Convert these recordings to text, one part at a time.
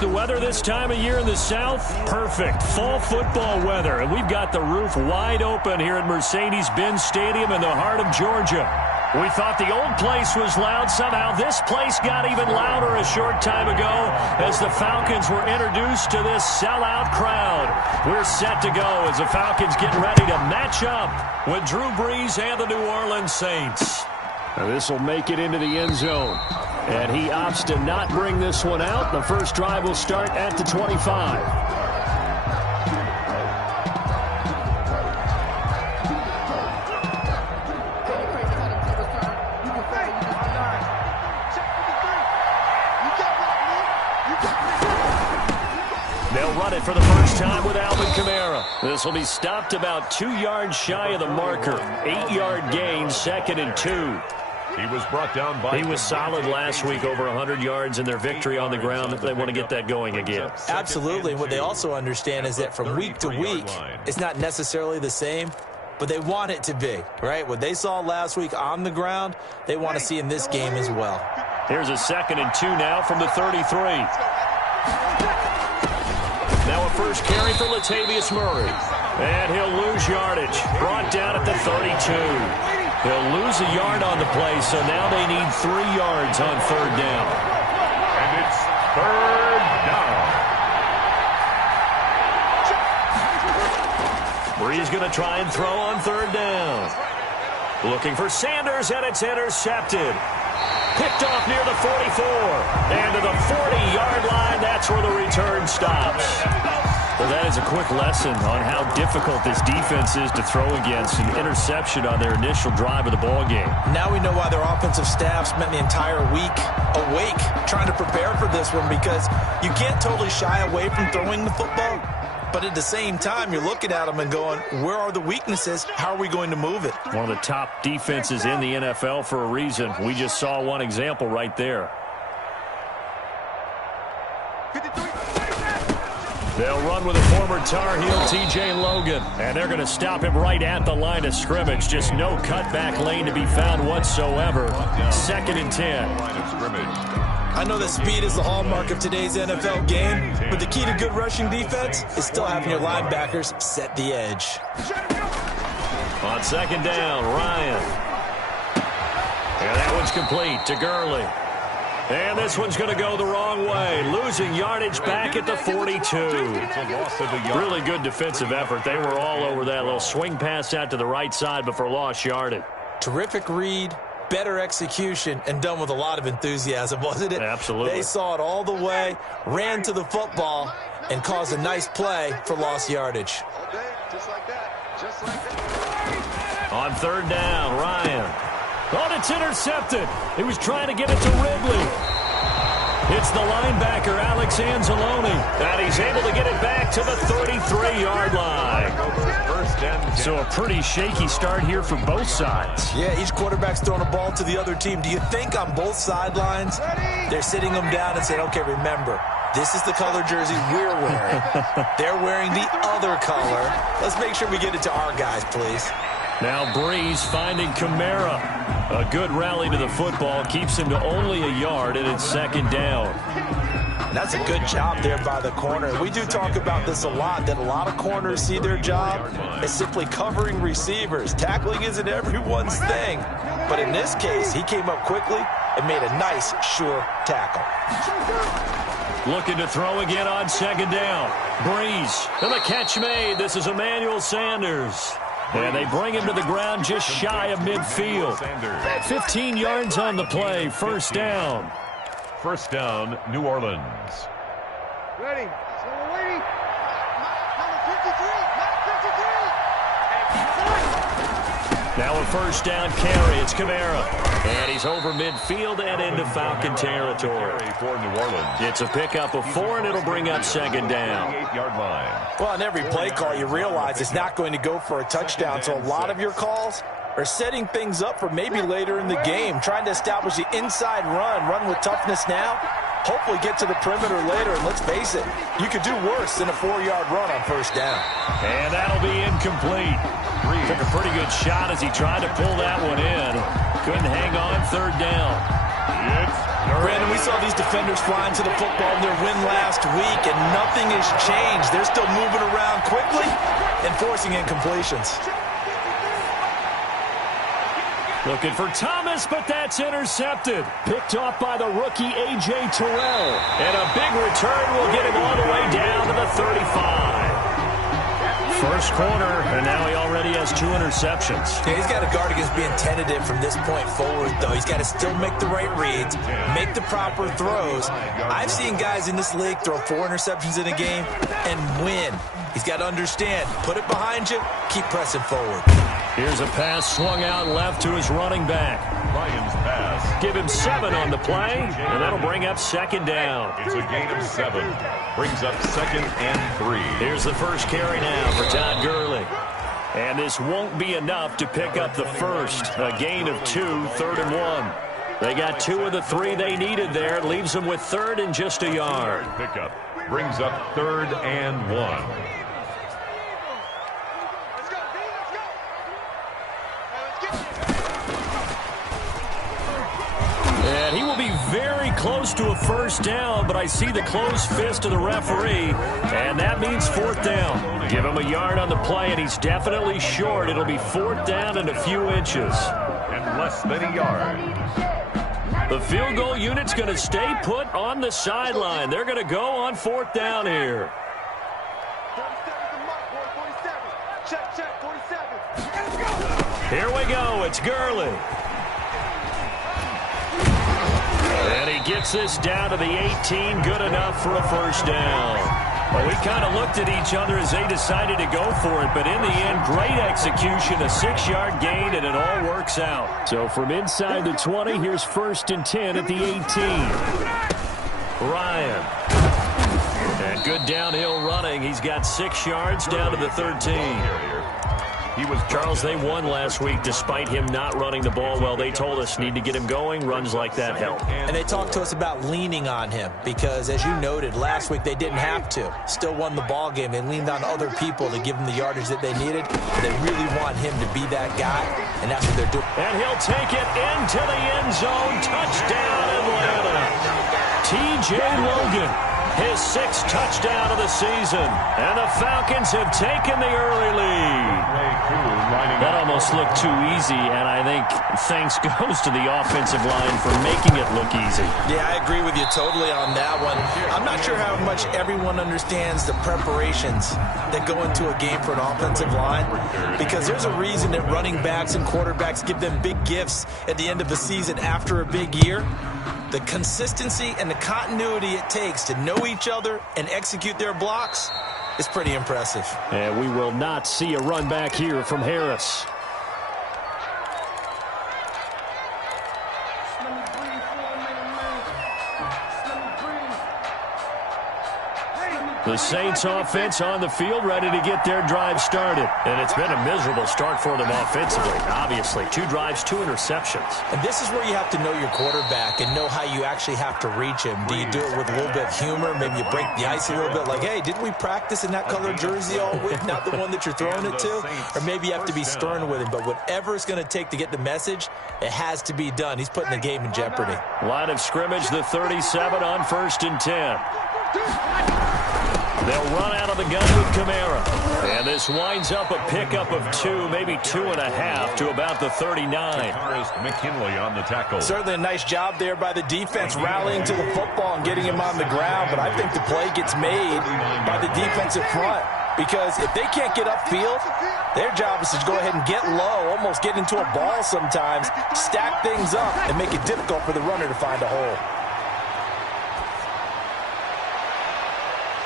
The weather this time of year in the South, perfect. Fall football weather. And we've got the roof wide open here at Mercedes-Benz Stadium in the heart of Georgia. We thought the old place was loud. Somehow this place got even louder a short time ago as the Falcons were introduced to this sellout crowd. We're set to go as the Falcons get ready to match up with Drew Brees and the New Orleans Saints. This will make it into the end zone. And he opts to not bring this one out. The first drive will start at the 25. They'll run it for the first time with Alvin Kamara. This will be stopped about 2 yards shy of the marker. 8-yard gain, 2nd and 2. He was brought down by... He was solid last week, over 100 yards in their victory on the ground. They want to get that going again. Absolutely. What they also understand is that from week to week, it's not necessarily the same, but they want it to be, right? What they saw last week on the ground, they want to see in this game as well. Here's a 2nd and 2 now from the 33. Now a first carry for Latavius Murray. And he'll lose yardage. Brought down at the 32. He'll lose a yard on the play, so now they need 3 yards on 3rd down. And it's 3rd down. Brees going to try and throw on 3rd down. Looking for Sanders, and it's intercepted. Picked off near the 44. And to the 40-yard line, that's where the return stops. Well, that is a quick lesson on how difficult this defense is to throw against. An interception on their initial drive of the ball game. Now we know why their offensive staff spent the entire week awake trying to prepare for this one, because you can't totally shy away from throwing the football. But at the same time, you're looking at them and going, where are the weaknesses? How are we going to move it? One of the top defenses in the NFL for a reason. We just saw one example right there. They'll run with a former Tar Heel, T.J. Logan. And they're going to stop him right at the line of scrimmage. Just no cutback lane to be found whatsoever. 2nd and 10. I know that speed is the hallmark of today's NFL game, but the key to good rushing defense is still having your linebackers set the edge. On 2nd down, Ryan. And that one's complete to Gurley. And this one's going to go the wrong way. Losing yardage back at the 42. Really good defensive effort. They were all over that little swing pass out to the right side before lost yardage. Terrific read, better execution, and done with a lot of enthusiasm, wasn't it? Absolutely. They saw it all the way, ran to the football, and caused a nice play for lost yardage. Just like that. On 3rd down, Ryan. Oh, it's intercepted. He was trying to get it to Ridley. It's the linebacker, Alex Anzalone. And he's able to get it back to the 33-yard line. So a pretty shaky start here for both sides. Yeah, each quarterback's throwing a ball to the other team. Do you think on both sidelines they're sitting them down and saying, okay, remember, this is the color jersey we're wearing. They're wearing the other color. Let's make sure we get it to our guys, please. Now Brees finding Kamara. A good rally to the football keeps him to only a yard, and it's 2nd down. And that's a good job there by the corner. We do talk about this a lot, that a lot of corners see their job as simply covering receivers. Tackling isn't everyone's thing. But in this case, he came up quickly and made a nice, sure tackle. Looking to throw again on 2nd down. Brees. And the catch made. This is Emmanuel Sanders. And they bring him to the ground just shy of midfield. 15 yards on the play. 1st down. 1st down, New Orleans. Ready. So we're waiting. Now a 1st down carry. It's Kamara. And he's over midfield and into Falcon territory. For New Orleans. It's a pickup of 4, and it'll bring up 2nd down. 8-yard line. Well, on every play call, you realize it's not going to go for a touchdown. So a lot of your calls are setting things up for maybe later in the game, trying to establish the inside run with toughness now, hopefully get to the perimeter later. And let's face it, you could do worse than a 4-yard run on 1st down. And that'll be incomplete. Took a pretty good shot as he tried to pull that one in. Couldn't hang on 3rd down. It's 3rd we saw these defenders flying to the football in their win last week, and nothing has changed. They're still moving around quickly and forcing incompletions. Looking for Thomas, but that's intercepted. Picked off by the rookie A.J. Terrell. And a big return will get him all the way down to the 35. First quarter, and now he already has 2 interceptions. Yeah, he's got to guard against being tentative from this point forward, though. He's got to still make the right reads, make the proper throws. I've seen guys in this league throw 4 interceptions in a game and win. He's got to understand, put it behind you, keep pressing forward. Here's a pass swung out left to his running back. Lions pass. Give him 7 on the play, and that'll bring up second down. It's a gain of 7. Brings up 2nd and 3. Here's the first carry now for Todd Gurley. And this won't be enough to pick up the first. A gain of 2, 3rd and 1. They got 2 of the 3 they needed there. Leaves them with 3rd and just a yard. Pickup. Brings up 3rd and 1. And he will be very close to a first down, but I see the closed fist of the referee, and that means 4th down. Give him a yard on the play, and he's definitely short. It'll be 4th down and a few inches. And less than a yard. The field goal unit's going to stay put on the sideline. They're going to go on 4th down here. 47. Here we go. It's Gurley. And he gets this down to the 18. Good enough for a first down. Well, we kind of looked at each other as they decided to go for it, but in the end, great execution, a 6-yard gain, and it all works out. So from inside the 20, here's 1st and 10 at the 18. Ryan. And good downhill running. He's got 6 yards down to the 13. Charles, they won last week despite him not running the ball well. They told us need to get him going. Runs like that help. And they talked to us about leaning on him because, as you noted, last week they didn't have to. Still won the ball game. They leaned on other people to give them the yardage that they needed. They really want him to be that guy, and that's what they're doing. And he'll take it into the end zone. Touchdown, Atlanta. T.J. Logan, his 6th touchdown of the season. And the Falcons have taken the early lead. That almost looked too easy, and I think thanks goes to the offensive line for making it look easy. Yeah, I agree with you totally on that one. I'm not sure how much everyone understands the preparations that go into a game for an offensive line, because there's a reason that running backs and quarterbacks give them big gifts at the end of the season after a big year. The consistency and the continuity it takes to know each other and execute their blocks is pretty impressive. And we will not see a run back here from Harris. The Saints offense on the field, ready to get their drive started. And it's been a miserable start for them offensively, obviously. 2 drives, 2 interceptions. And this is where you have to know your quarterback and know how you actually have to reach him. Do you do it with a little bit of humor? Maybe you break the ice a little bit like, hey, didn't we practice in that colored jersey all week? Not the one that you're throwing it to? Or maybe you have to be stern with him. But whatever it's going to take to get the message, it has to be done. He's putting the game in jeopardy. Line of scrimmage, the 37 on 1st and 10. They'll run out of the gun with Kamara. And this winds up a pickup of 2, maybe 2.5 to about the 39. McKinley on the tackle. Certainly a nice job there by the defense rallying to the football and getting him on the ground. But I think the play gets made by the defensive front. Because if they can't get upfield, their job is to go ahead and get low, almost get into a ball sometimes, stack things up, and make it difficult for the runner to find a hole.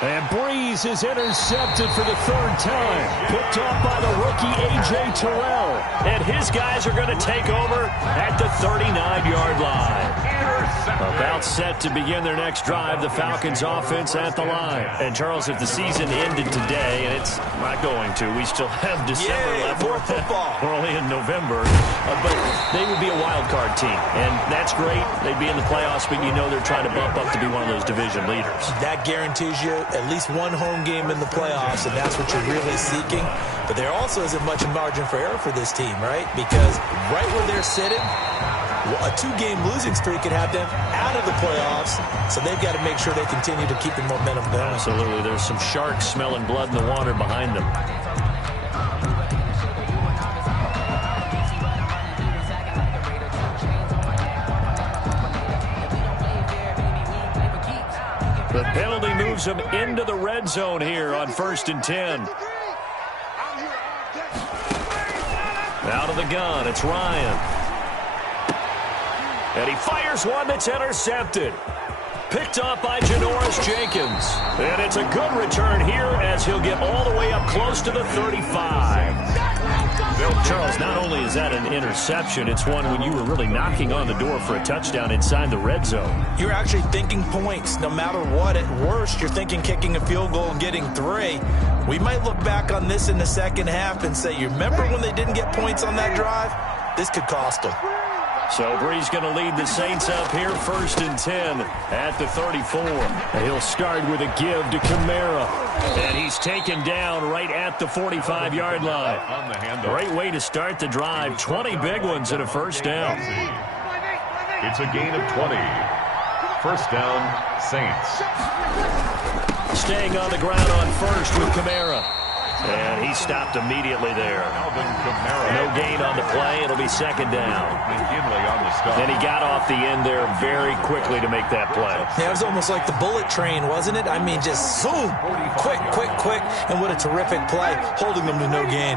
And Breeze is intercepted for the 3rd time. Picked off by the rookie A.J. Terrell. And his guys are going to take over at the 39-yard line. About set to begin their next drive, the Falcons offense at the line. And Charles, if the season ended today, and it's not going to, we still have December left. More football. We're only in November. But they would be a wild card team. And that's great. They'd be in the playoffs, but you know they're trying to bump up to be one of those division leaders. That guarantees you at least one home game in the playoffs, and that's what you're really seeking. But there also isn't much margin for error for this team, right? Because right where they're sitting, A 2-game losing streak could have them out of the playoffs, so they've got to make sure they continue to keep the momentum going. Absolutely. There's some sharks smelling blood in the water behind them. The penalty moves them into the red zone here on 1st and 10. Out of the gun, it's Ryan. And he fires one that's intercepted. Picked off by Janoris Jenkins. And it's a good return here as he'll get all the way up close to the 35. Charles, not only is that an interception, it's one when you were really knocking on the door for a touchdown inside the red zone. You're actually thinking points. No matter what, at worst, you're thinking kicking a field goal and getting 3. We might look back on this in the second half and say, you remember when they didn't get points on that drive? This could cost them. So Bree's going to lead the Saints up here 1st and 10 at the 34. And he'll start with a give to Kamara. And he's taken down right at the 45-yard line. Great way to start the drive. 20 big ones and a first down. It's a gain of 20. First down, Saints. Staying on the ground on first with Kamara. And he stopped immediately there. No gain on the play. It'll be second down. And he got off the end there very quickly to make that play. Yeah, it was almost like the bullet train, wasn't it? I mean, just zoom, quick, quick, quick. And what a terrific play, holding them to no gain.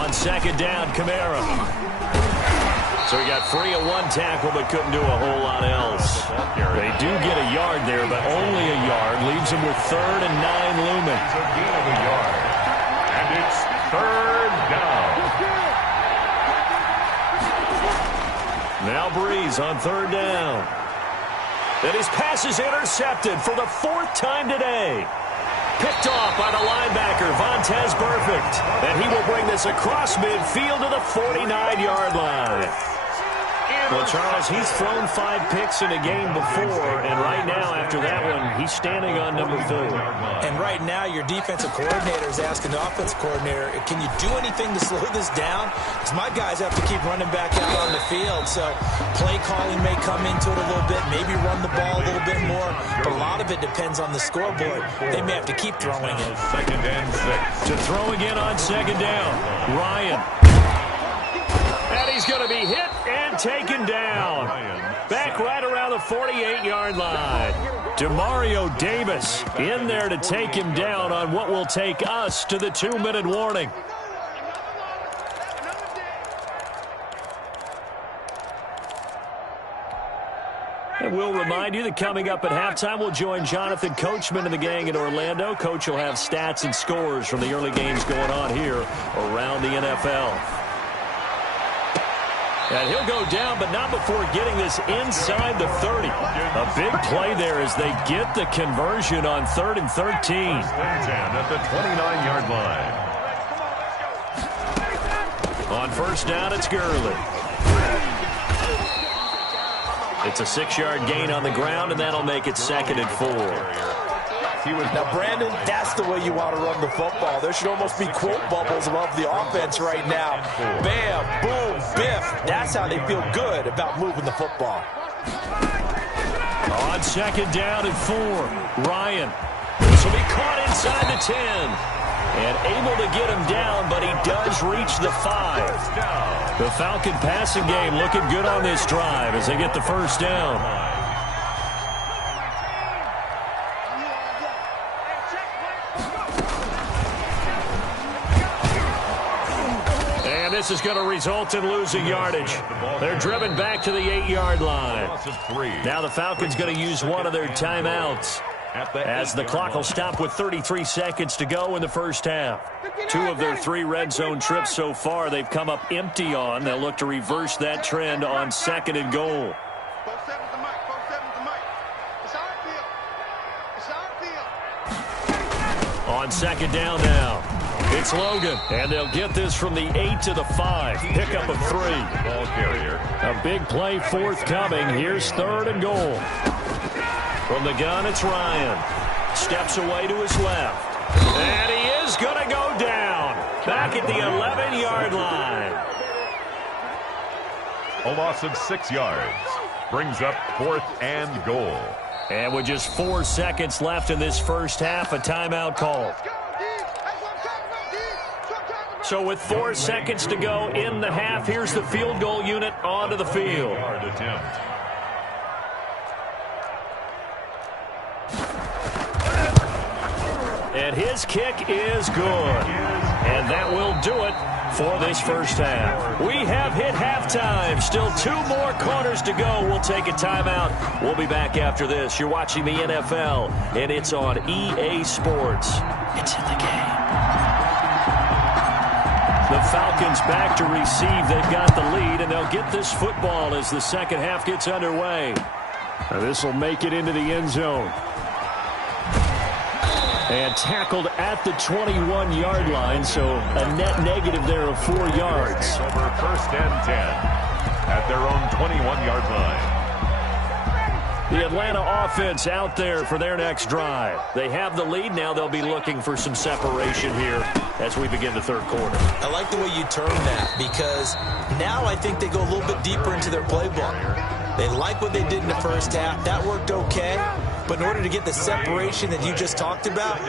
On second down, Kamara. So he got free of one tackle but couldn't do a whole lot else. They do get a yard there, but only a yard. Leaves him with 3rd and 9 looming. It's a gain of a yard. And it's 3rd down. Now Breeze on 3rd down. And his pass is intercepted for the 4th time today. Picked off by the linebacker, Vontaze Burfict. And he will bring this across midfield to the 49-yard line. Well, Charles, he's thrown 5 picks in a game before, and right now, after that one, he's standing on number 4. And right now, your defensive coordinator is asking the offensive coordinator, can you do anything to slow this down? Because my guys have to keep running back out on the field, so play calling may come into it a little bit, maybe run the ball a little bit more, but a lot of it depends on the scoreboard. They may have to keep throwing it. 2nd and 6. To throw again on 2nd down, Ryan. And he's going to be hit and taken down. Back right around the 48-yard line. Demario Davis in there to take him down on what will take us to the 2-minute warning. And we'll remind you that coming up at halftime, we'll join Jonathan Coachman and the gang in Orlando. Coach will have stats and scores from the early games going on here around the NFL. And he'll go down, but not before getting this inside the 30. A big play there as they get the conversion on 3rd and 13. At the 29-yard line. On 1st down, it's Gurley. It's a 6-yard gain on the ground, and that'll make it 2nd and 4. Now, Brandon, that's the way you want to run the football. There should almost be quote bubbles above the offense right now. Bam, boom, biff. That's how they feel good about moving the football. On 2nd down and 4, Ryan. This will be caught inside the 10. And able to get him down, but he does reach the 5. The Falcon passing game looking good on this drive as they get the first down. This is going to result in losing yardage. They're driven back to the 8-yard line. Now the Falcons going to use one of their timeouts as the clock will stop with 33 seconds to go in the first half. 2 of their 3 red zone trips so far they've come up empty on. They'll look to reverse that trend on 2nd and goal. On 2nd down now. It's Logan, and they'll get this from the 8 to the 5. Pickup of 3. Ball carrier. A big play forthcoming. Here's 3rd and goal. From the gun, it's Ryan. Steps away to his left. And he is going to go down. Back at the 11-yard line. A loss of 6 yards. Brings up 4th and goal. And with just 4 seconds left in this first half, a timeout call. So with 4 seconds to go in the half, here's the field goal unit onto the field. And his kick is good. And that will do it for this first half. We have hit halftime. Still 2 more quarters to go. We'll take a timeout. We'll be back after this. You're watching the NFL, and it's on EA Sports. It's in the game. The Falcons back to receive. They've got the lead, and they'll get this football as the second half gets underway. This will make it into the end zone. And tackled at the 21-yard line, so a net negative there of 4 yards. Over 1st and 10 at their own 21-yard line. The Atlanta offense out there for their next drive. They have the lead. Now they'll be looking for some separation here as we begin the third quarter. I like the way you term that, because now I think they go a little bit deeper into their playbook. They like what they did in the first half. That worked okay. But in order to get the separation that you just talked about,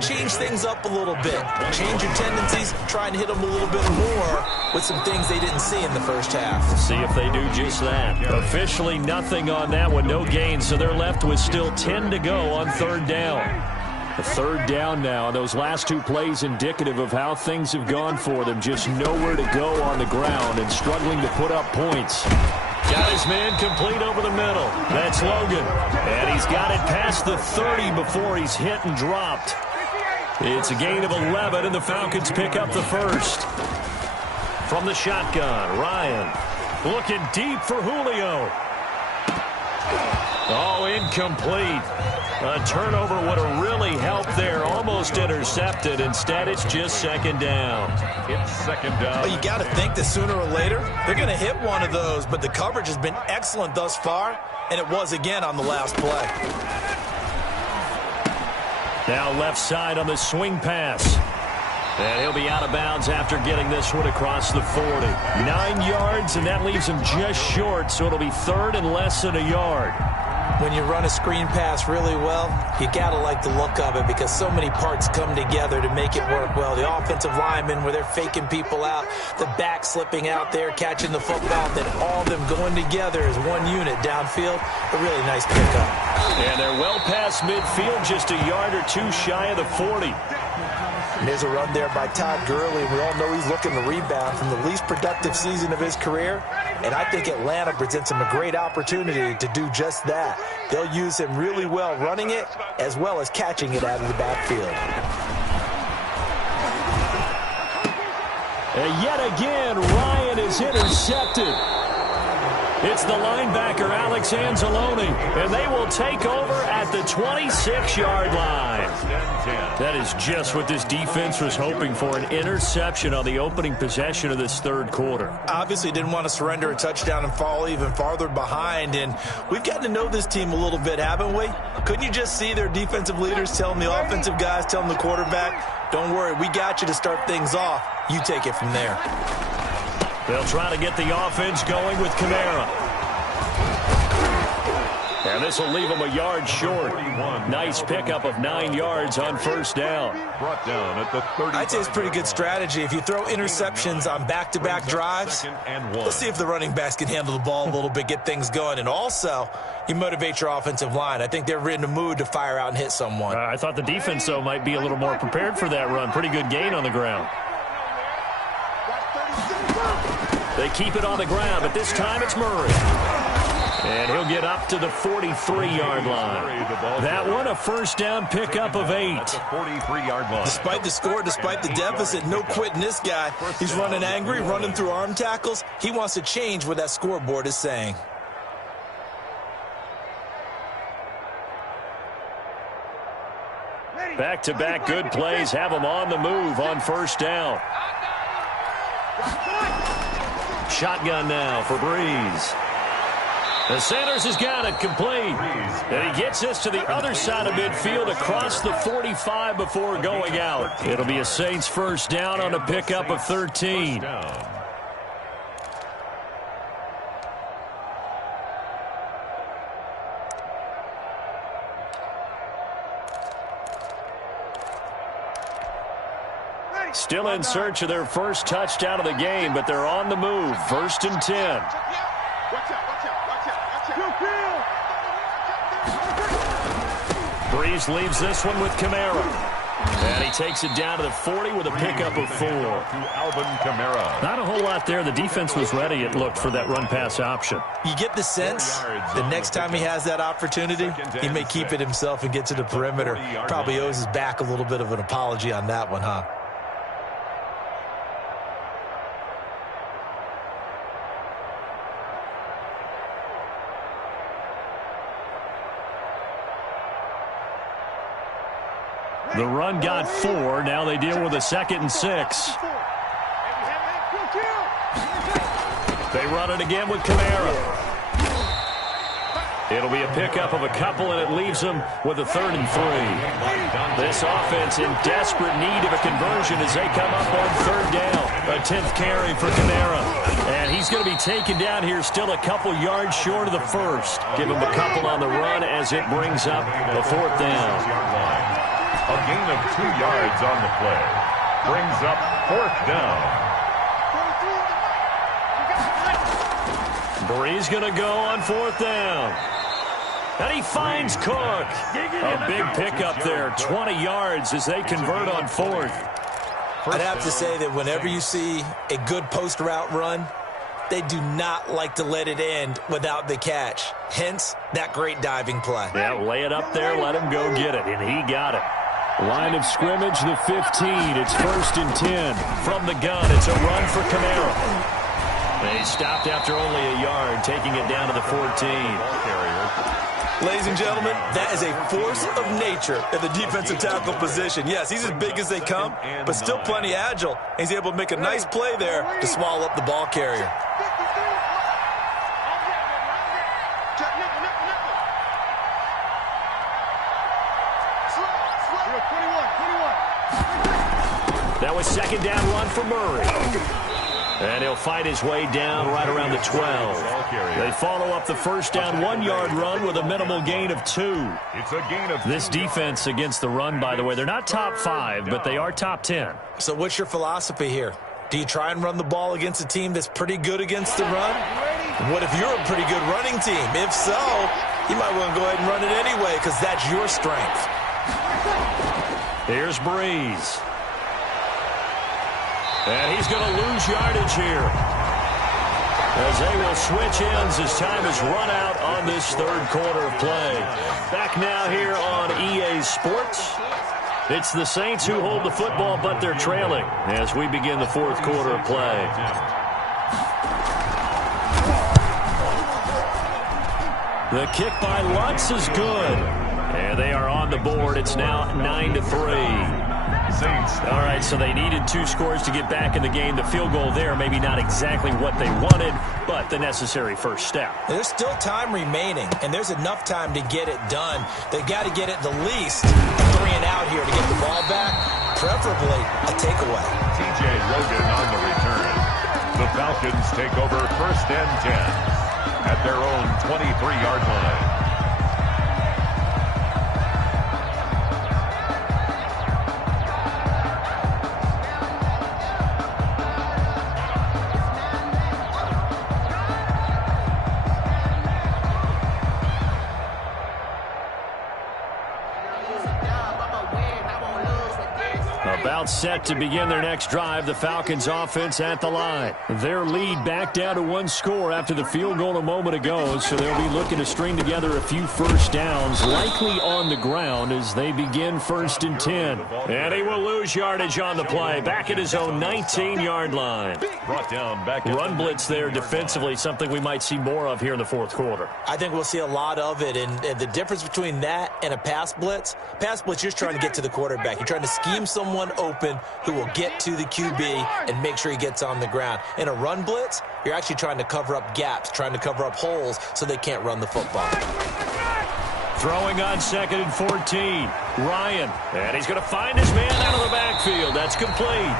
change things up a little bit. Change your tendencies, try and hit them a little bit more with some things they didn't see in the first half. See if they do just that. Officially nothing on that one, no gain, so they're left with still 10 to go on 3rd down. A 3rd down now, and those last 2 plays indicative of how things have gone for them. Just nowhere to go on the ground and struggling to put up points. Got his man complete over the middle. That's Logan. And he's got it past the 30 before he's hit and dropped. It's a gain of 11, and the Falcons pick up the first. From the shotgun, Ryan looking deep for Julio. Oh, incomplete. A turnover would have really helped there. Almost intercepted. Instead, it's just 2nd down. It's 2nd down. Well, you got to think that sooner or later, they're going to hit one of those. But the coverage has been excellent thus far, and it was again on the last play. Now left side on the swing pass. And he'll be out of bounds after getting this one across the 40. 9 yards, and that leaves him just short, so it'll be 3rd and less than a yard. When you run a screen pass really well, you got to like the look of it because so many parts come together to make it work well. The offensive linemen, where they're faking people out, the back slipping out there, catching the football, then all of them going together as one unit downfield. A really nice pickup. And they're well past midfield, just a yard or 2 shy of the 40. And there's a run there by Todd Gurley. We all know he's looking to rebound from the least productive season of his career. And I think Atlanta presents him a great opportunity to do just that. They'll use him really well running it as well as catching it out of the backfield. And yet again, Ryan is intercepted. It's the linebacker, Alex Anzalone, and they will take over at the 26-yard line. That is just what this defense was hoping for, an interception on the opening possession of this third quarter. Obviously didn't want to surrender a touchdown and fall even farther behind, and we've gotten to know this team a little bit, haven't we? Couldn't you just see their defensive leaders telling the offensive guys, telling the quarterback, don't worry, we got you to start things off. You take it from there. They'll try to get the offense going with Kamara. And this will leave them a yard short. Nice pickup of 9 yards on first down. Brought down at the 30. I'd say it's pretty good strategy. If you throw interceptions on back-to-back drives, let's see if the running backs can handle the ball a little bit, get things going. And also, you motivate your offensive line. I think they're in the mood to fire out and hit someone. I thought the defense, though, might be a little more prepared for that run. Pretty good gain on the ground. They keep it on the ground, but this time it's Murray. And he'll get up to the 43-yard line. That one, a first down pickup of 8. 43-yard line. Despite the score, despite the deficit, no quitting this guy. He's running angry, running through arm tackles. He wants to change what that scoreboard is saying. Back-to-back good plays have them on the move on first down. Shotgun now for Breeze. The Sanders has got it complete. And he gets us to the other side of midfield across the 45 before going out. It'll be a Saints first down on a pickup of 13. Still in search of their first touchdown of the game, but they're on the move. First and 10. Breeze leaves this one with Kamara. And he takes it down to the 40 with a pickup of 4. Alvin Kamara. Not a whole lot there. The defense was ready, it looked, for that run-pass option. You get the sense the next time he has that opportunity, he may keep it himself and get to the perimeter. Probably owes his back a little bit of an apology on that one, huh? The run got 4. Now they deal with a 2nd and 6. They run it again with Kamara. It'll be a pickup of a couple, and it leaves them with a 3rd and 3. This offense in desperate need of a conversion as they come up on 3rd down. A 10th carry for Kamara. And he's going to be taken down here still a couple yards short of the first. Give him a couple on the run as it brings up the 4th down. A gain of 2 yards on the play. Brings up 4th down. Bree's going to go on 4th down. And he finds Cook. A big pickup there. 20 yards as they convert on 4th. I'd have to say that whenever you see a good post route run, they do not like to let it end without the catch. Hence, that great diving play. Yeah, lay it up there, let him go get it, and he got it. Line of scrimmage, the 15. It's 1st and 10. From the gun, it's a run for Kamara. And he stopped after only a yard, taking it down to the 14. Ladies and gentlemen, that is a force of nature at the defensive tackle position. Yes, he's as big as they come, but still plenty agile. He's able to make a nice play there to swallow up the ball carrier. That was 2nd down run for Murray. And he'll fight his way down right around the 12. They follow up the first down 1-yard run with a minimal gain of 2. It's a gain of this defense against the run, by the way, they're not top 5, but they are top 10. So what's your philosophy here? Do you try and run the ball against a team that's pretty good against the run? What if you're a pretty good running team? If so, you might want to go ahead and run it anyway because that's your strength. Here's Breeze. And he's going to lose yardage here as they will switch ends as time is run out on this 3rd quarter of play. Back now here on EA Sports. It's the Saints who hold the football, but they're trailing as we begin the 4th quarter of play. The kick by Lutz is good. And they are on the board. It's now 9-3. All right, so they needed 2 scores to get back in the game. The field goal there, maybe not exactly what they wanted, but the necessary first step. There's still time remaining, and there's enough time to get it done. They've got to get it the least 3 and out here to get the ball back, preferably a takeaway. TJ Rogan on the return. The Falcons take over 1st and 10 at their own 23-yard line. About set to begin their next drive. The Falcons offense at the line. Their lead back down to 1 score after the field goal a moment ago, so they'll be looking to string together a few first downs, likely on the ground as they begin 1st and 10. And he will lose yardage on the play. Back at his own 19-yard line. Brought down back. Run blitz there defensively, something we might see more of here in the 4th quarter. I think we'll see a lot of it, and the difference between that and a pass blitz, you're just trying to get to the quarterback. You're trying to scheme someone open, who will get to the QB and make sure he gets on the ground. In a run blitz, you're actually trying to cover up gaps, trying to cover up holes so they can't run the football. Throwing on 2nd and 14. Ryan. And he's going to find his man out of the backfield. That's complete.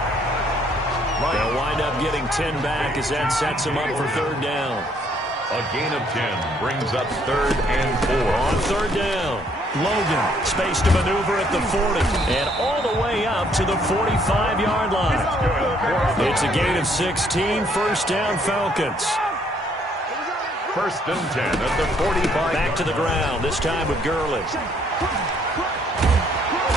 They'll wind up getting 10 back as that sets him up for 3rd down. A gain of 10 brings up 3rd and 4. On 3rd down, Logan, space to maneuver at the 40, and all the way up to the 45-yard line. It's a gain of 16, 1st down Falcons. 1st and 10 at the 45. Back to the ground, this time with Gurley.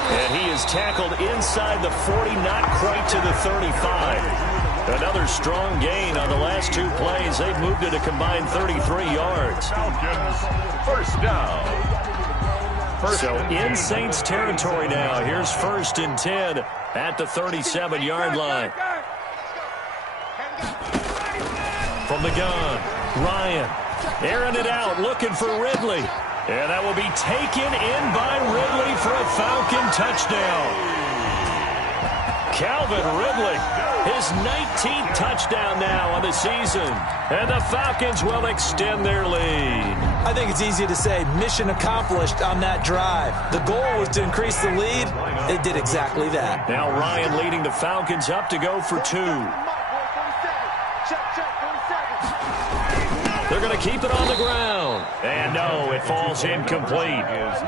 And he is tackled inside the 40, not quite to the 35. Another strong gain on the last 2 plays. They've moved it a combined 33 yards. Falcons, 1st down. So in Saints territory now. Here's 1st and 10 at the 37-yard line. From the gun, Ryan airing it out, looking for Ridley. And that will be taken in by Ridley for a Falcon touchdown. Calvin Ridley, his 19th touchdown now on the season. And the Falcons will extend their lead. I think it's easy to say mission accomplished on that drive. The goal was to increase the lead. They did exactly that. Now Ryan leading the Falcons up to go for 2. They're going to keep it on the ground. And no, it falls incomplete.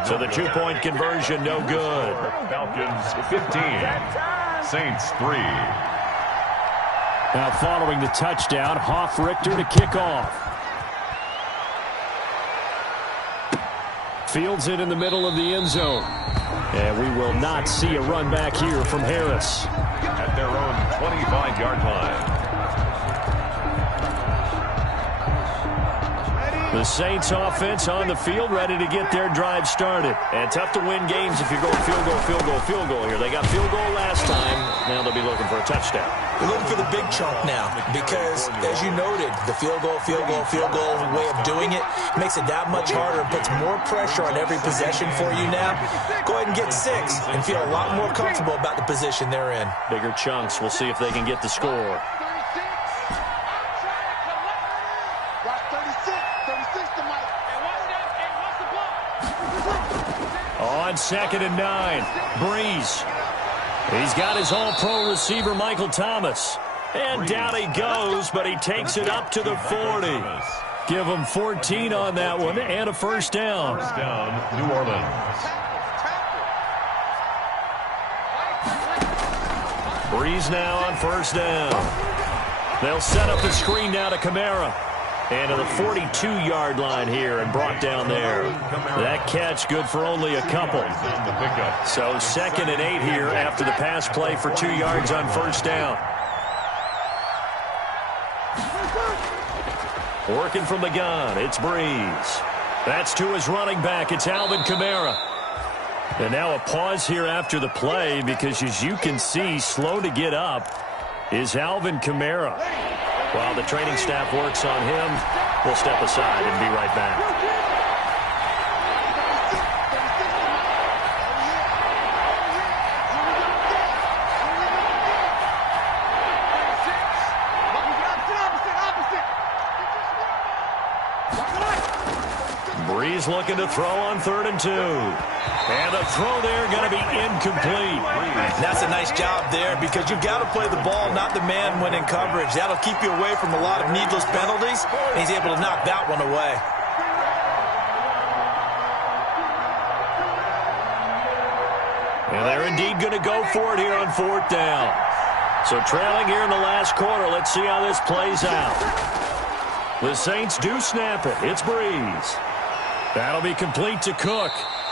So the 2-point conversion no good. Falcons 15, Saints 3. Now following the touchdown, Hoff-Richter to kick off. Fields it in the middle of the end zone. And we will not see a run back here from Harris. At their own 25-yard line. The Saints offense on the field, ready to get their drive started. And tough to win games if you're going field goal, field goal, field goal here. They got field goal last time. Now they'll be looking for a touchdown. They're looking for the big chunk now because, as you noted, the field goal way of doing it makes it that much harder and puts more pressure on every possession for you now. Go ahead and get 6 and feel a lot more comfortable about the position they're in. Bigger chunks. We'll see if they can get the score. On 2nd and 9, Breeze. He's got his all-pro receiver, Michael Thomas. And down he goes, but he takes it up to the 40. Give him 14 on that one and a 1st down. 1st down, New Orleans. Breeze now on 1st down. They'll set up the screen now to Kamara. And to the 42-yard line here and brought down there. That catch good for only a couple. So 2nd and 8 here after the pass play for 2 yards on 1st down. Working from the gun, it's Breeze. That's to his running back, it's Alvin Kamara. And now a pause here after the play because, as you can see, slow to get up is Alvin Kamara. While the training staff works on him, we'll step aside and be right back. Breeze looking to throw on 3rd and 2. And the throw there going to be incomplete. That's a nice job there because you've got to play the ball, not the man when in coverage. That'll keep you away from a lot of needless penalties, and he's able to knock that one away. And they're indeed going to go for it here on 4th down. So trailing here in the last quarter, let's see how this plays out. The Saints do snap it. It's Breeze. That'll be complete to Cook.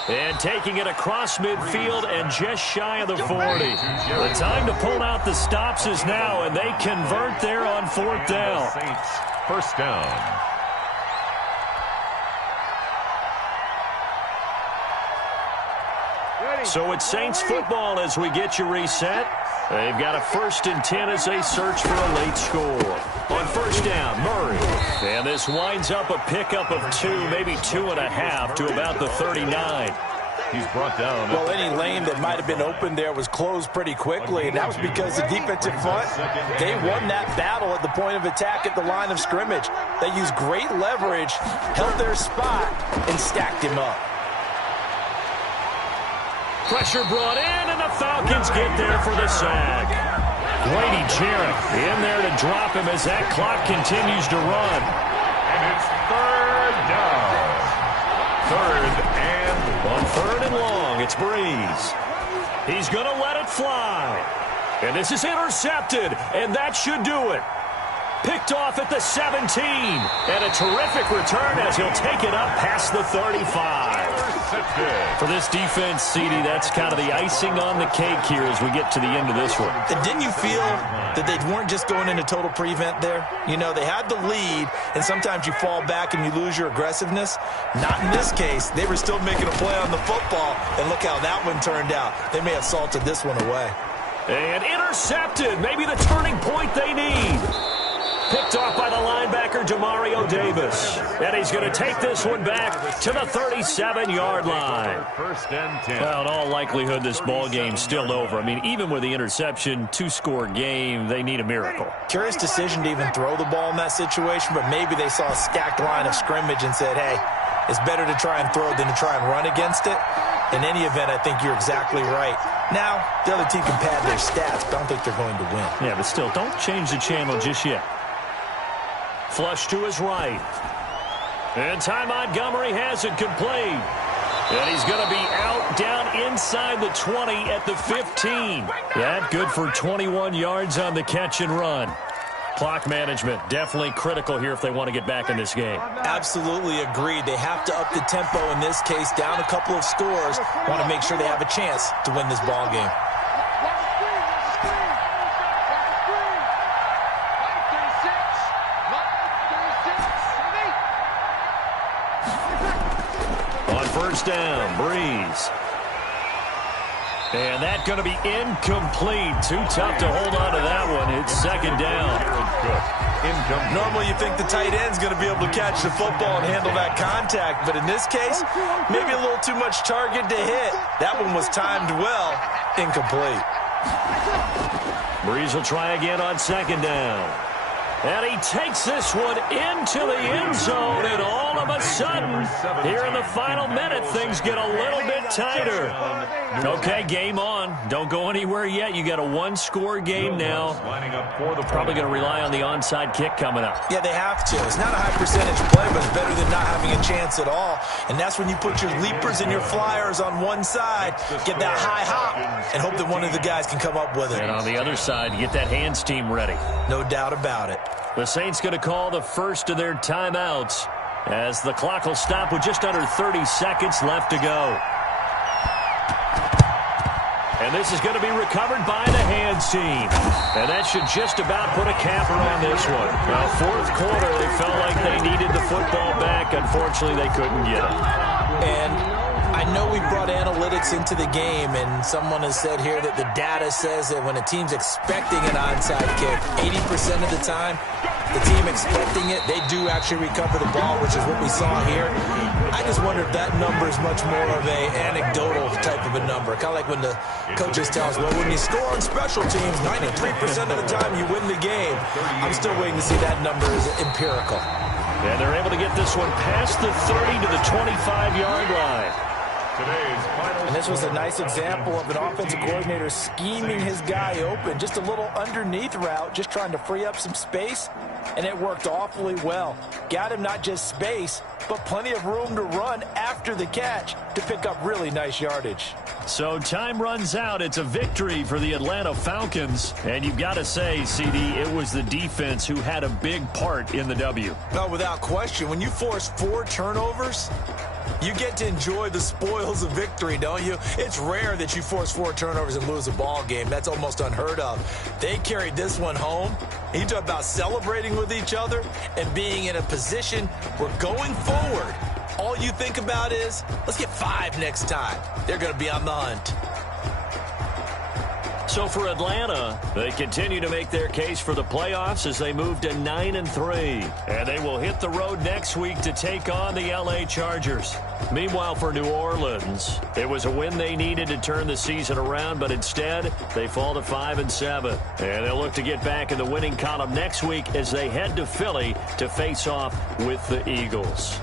And taking it across midfield and just shy of the 40. The time to pull out the stops is now, and they convert there on 4th down. Saints, 1st down. So it's Saints football as we get you reset. They've got a 1st and 10 as they search for a late score. On 1st down, Murray. And this winds up a pickup of 2, maybe 2.5 to about the 39. He's brought down. Well, any lane that might have been open there was closed pretty quickly, and that was because the defensive front, they won that battle at the point of attack at the line of scrimmage. They used great leverage, held their spot, and stacked him up. Pressure brought in, and the Falcons get there for the sack. Grady Jarrett in there to drop him as that clock continues to run. And it's third down. On third and long, it's Breeze. He's going to let it fly. And this is intercepted, and that should do it. Picked off at the 17. And a terrific return as he'll take it up past the 35. For this defense, CD, that's kind of the icing on the cake here as we get to the end of this one. And didn't you feel that they weren't just going into total prevent there? You know, they had the lead, and sometimes you fall back and you lose your aggressiveness. Not in this case. They were still making a play on the football, and look how that one turned out. They may have salted this one away. And intercepted. Maybe the turning point they need. Picked off by the linebacker, Demario Davis. And he's going to take this one back to the 37-yard line. First and 10. Well, in all likelihood, this ball game's still over. I mean, even with the interception, two-score game, they need a miracle. Curious decision to even throw the ball in that situation, but maybe they saw a stacked line of scrimmage and said, hey, it's better to try and throw than to try and run against it. In any event, I think you're exactly right. Now, the other team can pad their stats, but I don't think they're going to win. Yeah, but still, don't change the channel just yet. Flush to his right. And Ty Montgomery has it complete. And he's going to be out down inside the 20 at the 15. That good for 21 yards on the catch and run. Clock management definitely critical here if they want to get back in this game. Absolutely agreed. They have to up the tempo in this case, down a couple of scores. Want to make sure they have a chance to win this ball game. On first down, Breeze. And that going to be incomplete. Too tough to hold on to that one. It's second down. Normally you think the tight end's going to be able to catch the football and handle that contact, but in this case, maybe a little too much target to hit. That one was timed well. Incomplete. Breeze will try again on second down. And he takes this one into the end zone, and all of a sudden, here in the final minute, things get a little bit tighter. Okay, game on. Don't go anywhere yet. You got a one-score game now. Probably going to rely on the onside kick coming up. Yeah, they have to. It's not a high percentage play, but it's better than not having a chance at all. And that's when you put your leapers and your flyers on one side, get that high hop, and hope that one of the guys can come up with it. And on the other side, you get that hands team ready. No doubt about it. The Saints going to call the first of their timeouts as the clock will stop with just under 30 seconds left to go. And this is going to be recovered by the hands team. And that should just about put a capper on this one. Now, fourth quarter, they felt like they needed the football back. Unfortunately, they couldn't get it. And I know we brought analytics into the game, and someone has said here that the data says that when a team's expecting an onside kick, 80% of the time, the team expecting it, they do actually recover the ball, which is what we saw here. I just wonder if that number is much more of a anecdotal type of a number. Kind of like when the coaches tell us, well, when you score on special teams, 93% of the time you win the game. I'm still waiting to see that number is empirical. And they're able to get this one past the 30 to the 25-yard line. And this was a nice example of an offensive coordinator scheming his guy open. Just a little underneath route, just trying to free up some space, and it worked awfully well. Got him not just space, but plenty of room to run after the catch to pick up really nice yardage. So time runs out. It's a victory for the Atlanta Falcons. And you've got to say, CD, it was the defense who had a big part in the W. No, without question. When you force 4 turnovers, you get to enjoy the spoils of victory, don't you? It's rare that you force 4 turnovers and lose a ball game. That's almost unheard of. They carried this one home. You talk about celebrating with each other and being in a position where going forward, all you think about is, let's get 5 next time. They're going to be on the hunt. So for Atlanta, they continue to make their case for the playoffs as they move to 9-3. And they will hit the road next week to take on the L.A. Chargers. Meanwhile, for New Orleans, it was a win they needed to turn the season around, but instead, they fall to 5-7. And they'll look to get back in the winning column next week as they head to Philly to face off with the Eagles.